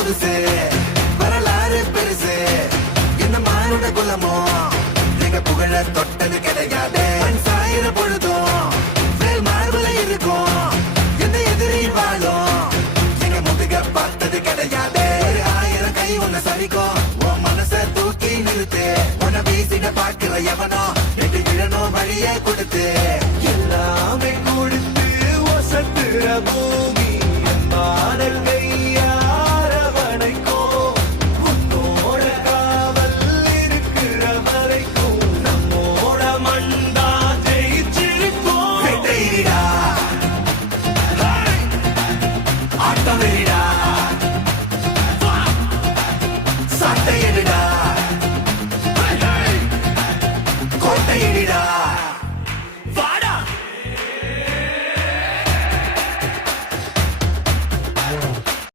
புதுசு வரலாறு பெருசு இந்த மானுட குலமோ நீங்க புகழ தொட்டது கிடையாது சாயிர பொழுதும் மேல் மார்பல இருக்கும் எந்த எதிரி வாழும் எங்க முதுக பார்த்தது கிடையாது 1000 கை உன்னை சரிக்கும் உன் மனச தூக்கி நிறுத்து உன்னை வீசிட பார்க்கிற எவனோ எட்டு இழனோ வழியே கூட